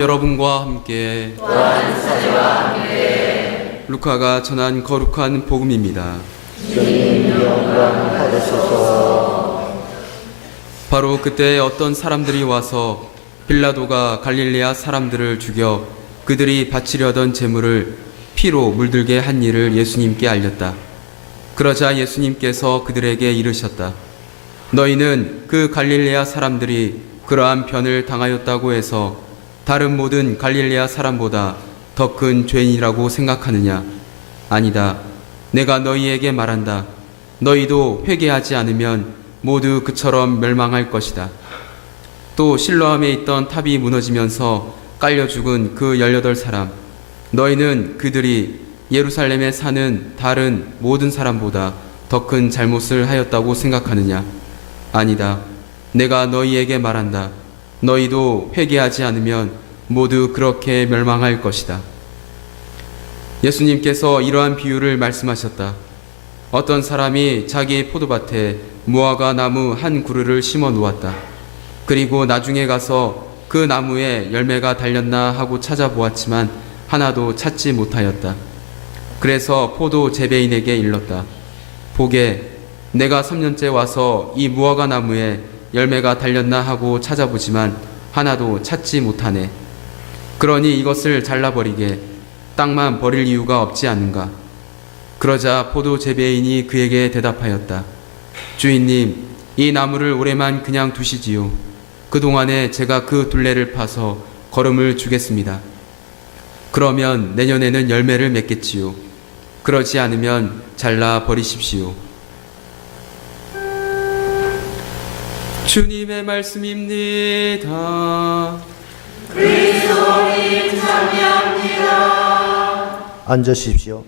여러분과 함께 루카가 전한 거룩한 복음입니다. 주님 영광 받으소서. 바로 그때 어떤 사람들이 와서 빌라도가 갈릴레아 사람들을 죽여 그들이 바치려던 제물을 피로 물들게 한 일을 예수님께 알렸다. 그러자 예수님께서 그들에게 이르셨다. 너희는 그 갈릴레아 사람들이 그러한 변을 당하였다고 해서 다른 모든 갈릴레아 사람보다 더 큰 죄인이라고 생각하느냐? 아니다. 내가 너희에게 말한다. 너희도 회개하지 않으면 모두 그처럼 멸망할 것이다. 또 실로암에 있던 탑이 무너지면서 깔려 죽은 그 18사람, 너희는 그들이 예루살렘에 사는 다른 모든 사람보다 더 큰 잘못을 하였다고 생각하느냐? 아니다. 내가 너희에게 말한다. 너희도 회개하지 않으면 모두 그렇게 멸망할 것이다. 예수님께서 이러한 비유를 말씀하셨다. 어떤 사람이 자기 포도밭에 무화과 나무 한 그루를 심어 놓았다. 그리고 나중에 가서 그 나무에 열매가 달렸나 하고 찾아보았지만 하나도 찾지 못하였다. 그래서 포도 재배인에게 일렀다. 보게, 내가 3년째 와서 이 무화과 나무에 열매가 달렸나 하고 찾아보지만 하나도 찾지 못하네. 그러니 이것을 잘라버리게, 땅만 버릴 이유가 없지 않는가. 그러자 포도 재배인이 그에게 대답하였다. 주인님, 이 나무를 올해만 그냥 두시지요. 그동안에 제가 그 둘레를 파서 거름을 주겠습니다. 그러면 내년에는 열매를 맺겠지요. 그러지 않으면 잘라 버리십시오. 주님의 말씀입니다. 그리스도님 찬미합니다. 앉으십시오.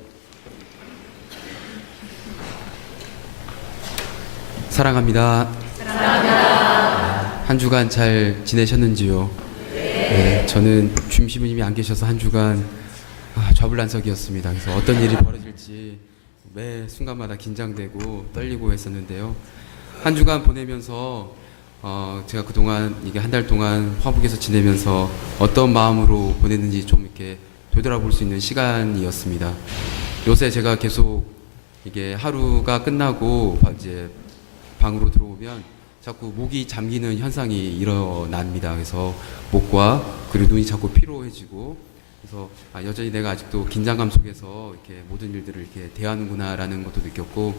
사랑합니다. 한 주간 잘 지내셨는지요? 네, 저는 주임시부님이 안 계셔서 한 주간 좌불난석이었습니다. 그래서 어떤 일이 벌어질지 매 순간마다 긴장되고 떨리고 했었는데요. 한 주간 보내면서 제가 그동안 이게 한 달 동안 화북에서 지내면서 어떤 마음으로 보냈는지 좀 이렇게 되돌아볼 수 있는 시간이었습니다. 요새 제가 계속 이게 하루가 끝나고 이제 방으로 들어오면 자꾸 목이 잠기는 현상이 일어납니다. 그래서 목과 그리고 눈이 자꾸 피로해지고, 그래서 여전히 내가 아직도 긴장감 속에서 이렇게 모든 일들을 이렇게 대하는구나라는 것도 느꼈고,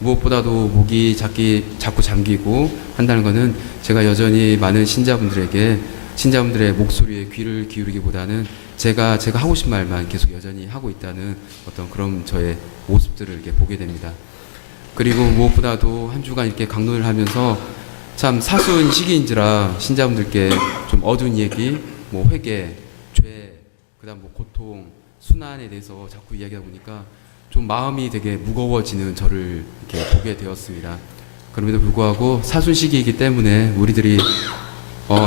무엇보다도 목이 자꾸 잠기고 한다는 것은 제가 여전히 많은 신자분들의 목소리에 귀를 기울이기보다는 제가 하고 싶은 말만 계속 여전히 하고 있다는 어떤 그런 저의 모습들을 이렇게 보게 됩니다. 그리고 무엇보다도 한 주간 이렇게 강론을 하면서 참 사소한 시기인지라 신자분들께 좀 어두운 얘기, 회개, 죄, 그다음 고통, 순환에 대해서 자꾸 이야기하다 보니까 좀 마음이 되게 무거워지는 저를 이렇게 보게 되었습니다. 그럼에도 불구하고 사순 시기이기 때문에 우리들이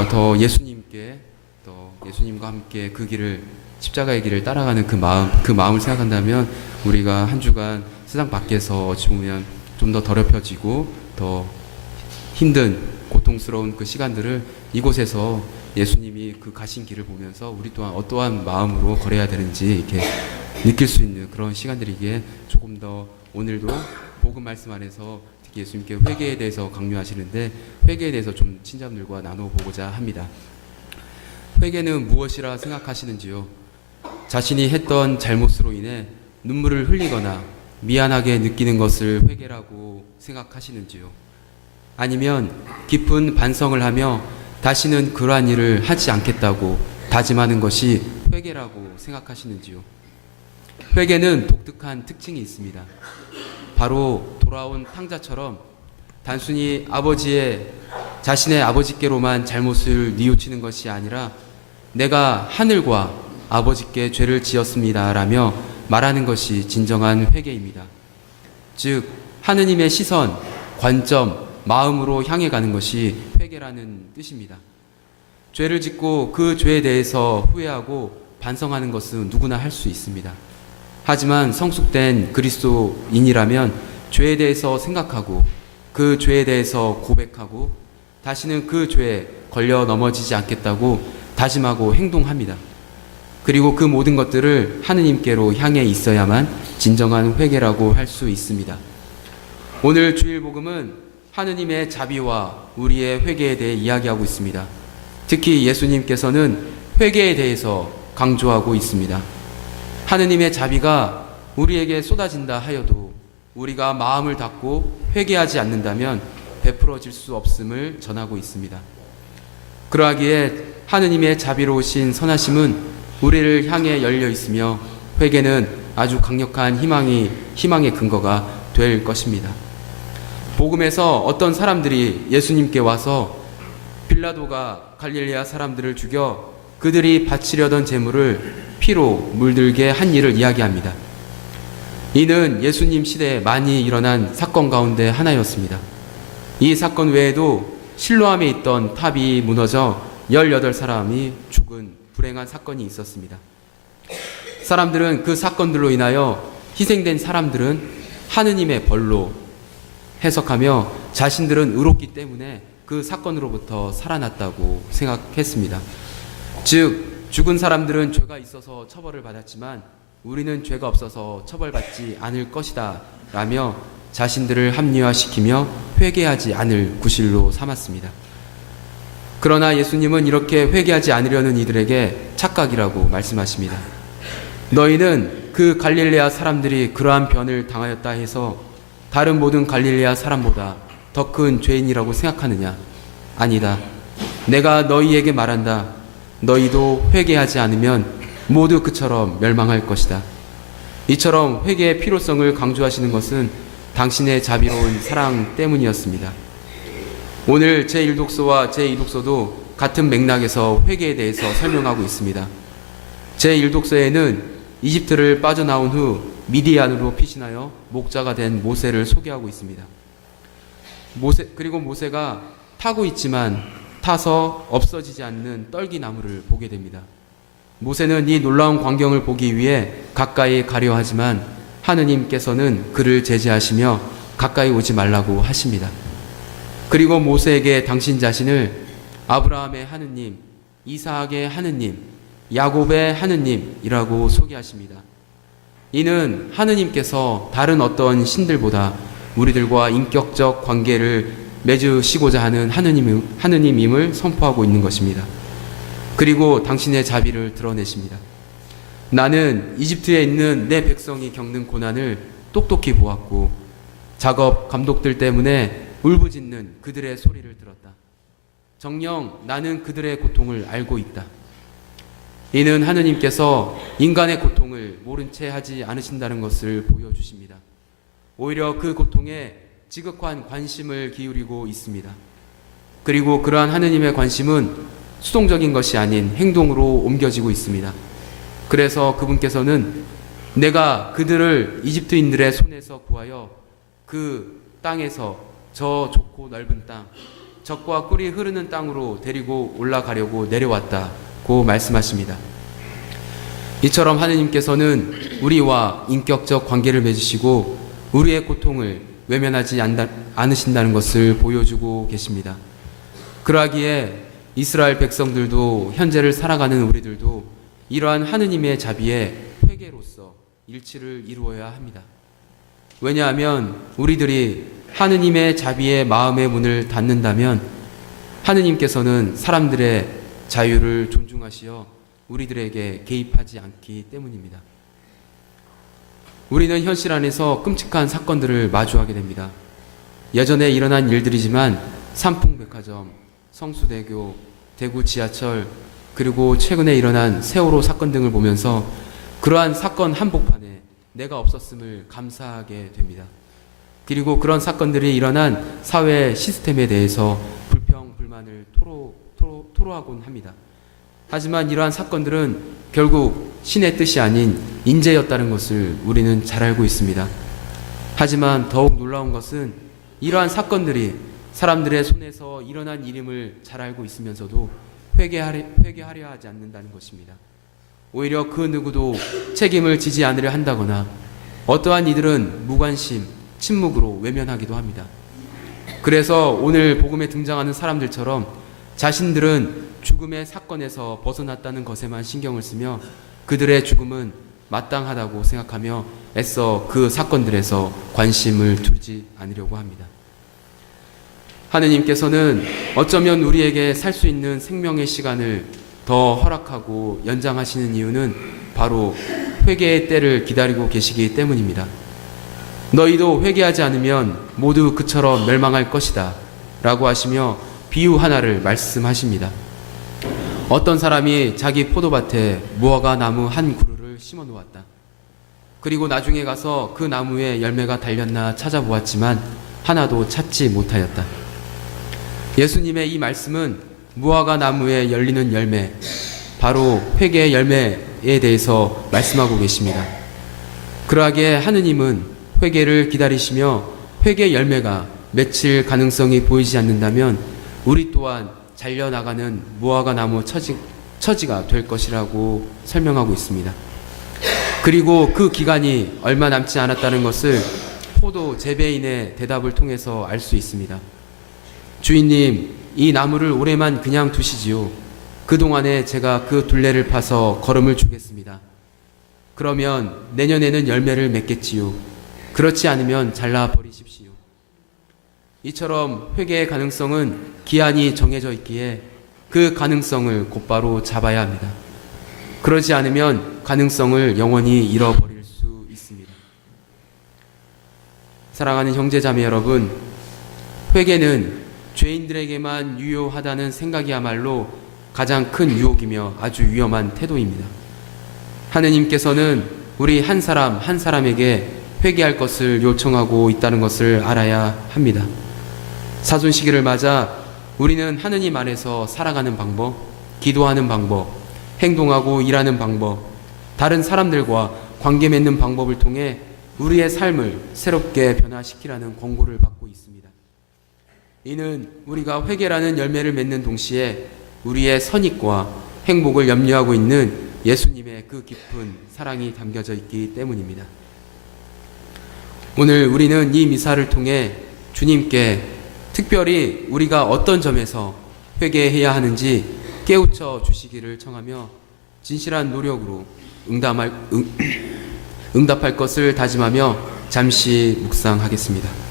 더 예수님과 함께 그 길을, 십자가의 길을 따라가는 그 마음을 생각한다면 우리가 한 주간 세상 밖에서 어찌 보면 좀 더 더럽혀지고 더 힘든 고통스러운 그 시간들을 이곳에서 예수님이 그 가신 길을 보면서 우리 또한 어떠한 마음으로 걸어야 되는지 이렇게 느낄 수 있는 그런 시간들이기에 조금 더 오늘도 복음 말씀 안에서 특히 예수님께 회개에 대해서 강요하시는데 회개에 대해서 좀 친자분들과 나눠보고자 합니다. 회개는 무엇이라 생각하시는지요? 자신이 했던 잘못으로 인해 눈물을 흘리거나 미안하게 느끼는 것을 회개라고 생각하시는지요? 아니면 깊은 반성을 하며 다시는 그러한 일을 하지 않겠다고 다짐하는 것이 회개라고 생각하시는지요? 회개는 독특한 특징이 있습니다. 바로 돌아온 탕자처럼 단순히 자신의 아버지께로만 잘못을 뉘우치는 것이 아니라 내가 하늘과 아버지께 죄를 지었습니다 라며 말하는 것이 진정한 회개입니다. 즉 하느님의 시선, 관점, 마음으로 향해 가는 것이 회개라는 뜻입니다. 죄를 짓고 그 죄에 대해서 후회하고 반성하는 것은 누구나 할 수 있습니다. 하지만 성숙된 그리스도인이라면 죄에 대해서 생각하고 그 죄에 대해서 고백하고 다시는 그 죄에 걸려 넘어지지 않겠다고 다짐하고 행동합니다. 그리고 그 모든 것들을 하느님께로 향해 있어야만 진정한 회개라고 할 수 있습니다. 오늘 주일 복음은 하느님의 자비와 우리의 회개에 대해 이야기하고 있습니다. 특히 예수님께서는 회개에 대해서 강조하고 있습니다. 하느님의 자비가 우리에게 쏟아진다 하여도 우리가 마음을 닫고 회개하지 않는다면 베풀어질 수 없음을 전하고 있습니다. 그러하기에 하느님의 자비로우신 선하심은 우리를 향해 열려 있으며 회개는 아주 강력한 희망의 근거가 될 것입니다. 복음에서 어떤 사람들이 예수님께 와서 빌라도가 갈릴레아 사람들을 죽여 그들이 바치려던 제물을 피로 물들게 한 일을 이야기합니다. 이는 예수님 시대에 많이 일어난 사건 가운데 하나였습니다. 이 사건 외에도 실로암에 있던 탑이 무너져 18사람이 죽은 불행한 사건이 있었습니다. 사람들은 그 사건들로 인하여 희생된 사람들은 하느님의 벌로 해석하며 자신들은 의롭기 때문에 그 사건으로부터 살아났다고 생각했습니다. 즉, 죽은 사람들은 죄가 있어서 처벌을 받았지만 우리는 죄가 없어서 처벌받지 않을 것이다 라며 자신들을 합리화시키며 회개하지 않을 구실로 삼았습니다. 그러나 예수님은 이렇게 회개하지 않으려는 이들에게 착각이라고 말씀하십니다. 너희는 그 갈릴레아 사람들이 그러한 변을 당하였다 해서 다른 모든 갈릴레아 사람보다 더 큰 죄인이라고 생각하느냐? 아니다. 내가 너희에게 말한다. 너희도 회개하지 않으면 모두 그처럼 멸망할 것이다. 이처럼 회개의 필요성을 강조하시는 것은 당신의 자비로운 사랑 때문이었습니다. 오늘 제1독서와 제2독서도 같은 맥락에서 회개에 대해서 설명하고 있습니다. 제1독서에는 이집트를 빠져나온 후 미디안으로 피신하여 목자가 된 모세를 소개하고 있습니다. 그리고 모세가 타고 있지만 타서 없어지지 않는 떨기나무를 보게 됩니다. 모세는 이 놀라운 광경을 보기 위해 가까이 가려 하지만 하느님께서는 그를 제지하시며 가까이 오지 말라고 하십니다. 그리고 모세에게 당신 자신을 아브라함의 하느님, 이삭의 하느님, 야곱의 하느님이라고 소개하십니다. 이는 하느님께서 다른 어떤 신들보다 우리들과 인격적 관계를 맺으시고자 하는 하느님임을 선포하고 있는 것입니다. 그리고 당신의 자비를 드러내십니다. 나는 이집트에 있는 내 백성이 겪는 고난을 똑똑히 보았고 작업 감독들 때문에 울부짖는 그들의 소리를 들었다. 정녕 나는 그들의 고통을 알고 있다. 이는 하느님께서 인간의 고통을 모른 채 하지 않으신다는 것을 보여주십니다. 오히려 그 고통에 지극한 관심을 기울이고 있습니다. 그리고 그러한 하느님의 관심은 수동적인 것이 아닌 행동으로 옮겨지고 있습니다. 그래서 그분께서는 내가 그들을 이집트인들의 손에서 구하여 그 땅에서 저 좋고 넓은 땅, 젖과 꿀이 흐르는 땅으로 데리고 올라가려고 내려왔다고 말씀하십니다. 이처럼 하느님께서는 우리와 인격적 관계를 맺으시고 우리의 고통을 외면하지 않으신다는 것을 보여주고 계십니다. 그러하기에 이스라엘 백성들도 현재를 살아가는 우리들도 이러한 하느님의 자비에 회개로서 일치를 이루어야 합니다. 왜냐하면 우리들이 하느님의 자비의 마음의 문을 닫는다면 하느님께서는 사람들의 자유를 존중하시어 우리들에게 개입하지 않기 때문입니다. 우리는 현실 안에서 끔찍한 사건들을 마주하게 됩니다. 예전에 일어난 일들이지만 삼풍백화점, 성수대교, 대구 지하철, 그리고 최근에 일어난 세월호 사건 등을 보면서 그러한 사건 한복판에 내가 없었음을 감사하게 됩니다. 그리고 그런 사건들이 일어난 사회 시스템에 대해서 불평, 불만을 토로하곤 합니다. 하지만 이러한 사건들은 결국 신의 뜻이 아닌 인재였다는 것을 우리는 잘 알고 있습니다. 하지만 더욱 놀라운 것은 이러한 사건들이 사람들의 손에서 일어난 일임을 잘 알고 있으면서도 회개하려 하지 않는다는 것입니다. 오히려 그 누구도 책임을 지지 않으려 한다거나 어떠한 이들은 무관심, 침묵으로 외면하기도 합니다. 그래서 오늘 복음에 등장하는 사람들처럼 자신들은 죽음의 사건에서 벗어났다는 것에만 신경을 쓰며 그들의 죽음은 마땅하다고 생각하며 애써 그 사건들에서 관심을 두지 않으려고 합니다. 하느님께서는 어쩌면 우리에게 살 수 있는 생명의 시간을 더 허락하고 연장하시는 이유는 바로 회개의 때를 기다리고 계시기 때문입니다. 너희도 회개하지 않으면 모두 그처럼 멸망할 것이다 라고 하시며 비유 하나를 말씀하십니다. 어떤 사람이 자기 포도밭에 무화과 나무 한 그루를 심어 놓았다. 그리고 나중에 가서 그 나무에 열매가 달렸나 찾아보았지만 하나도 찾지 못하였다. 예수님의 이 말씀은 무화과 나무에 열리는 열매, 바로 회개의 열매에 대해서 말씀하고 계십니다. 그러하기에 하느님은 회개를 기다리시며 회개의 열매가 맺힐 가능성이 보이지 않는다면 우리 또한 잘려나가는 무화과 나무 처지가 될 것이라고 설명하고 있습니다. 그리고 그 기간이 얼마 남지 않았다는 것을 포도 재배인의 대답을 통해서 알 수 있습니다. 주인님, 이 나무를 올해만 그냥 두시지요. 그동안에 제가 그 둘레를 파서 거름을 주겠습니다. 그러면 내년에는 열매를 맺겠지요. 그렇지 않으면 잘라 버리십시오. 이처럼 회개의 가능성은 기한이 정해져 있기에 그 가능성을 곧바로 잡아야 합니다. 그러지 않으면 가능성을 영원히 잃어버릴 수 있습니다. 사랑하는 형제자매 여러분, 회개는 죄인들에게만 유효하다는 생각이야말로 가장 큰 유혹이며 아주 위험한 태도입니다. 하느님께서는 우리 한 사람 한 사람에게 회개할 것을 요청하고 있다는 것을 알아야 합니다. 사순시기를 맞아 우리는 하느님 안에서 살아가는 방법, 기도하는 방법, 행동하고 일하는 방법, 다른 사람들과 관계 맺는 방법을 통해 우리의 삶을 새롭게 변화시키라는 권고를 받고 있습니다. 이는 우리가 회개라는 열매를 맺는 동시에 우리의 선익과 행복을 염려하고 있는 예수님의 그 깊은 사랑이 담겨져 있기 때문입니다. 오늘 우리는 이 미사를 통해 주님께 특별히 우리가 어떤 점에서 회개해야 하는지 깨우쳐 주시기를 청하며 진실한 노력으로 응답할 것을 다짐하며 잠시 묵상하겠습니다.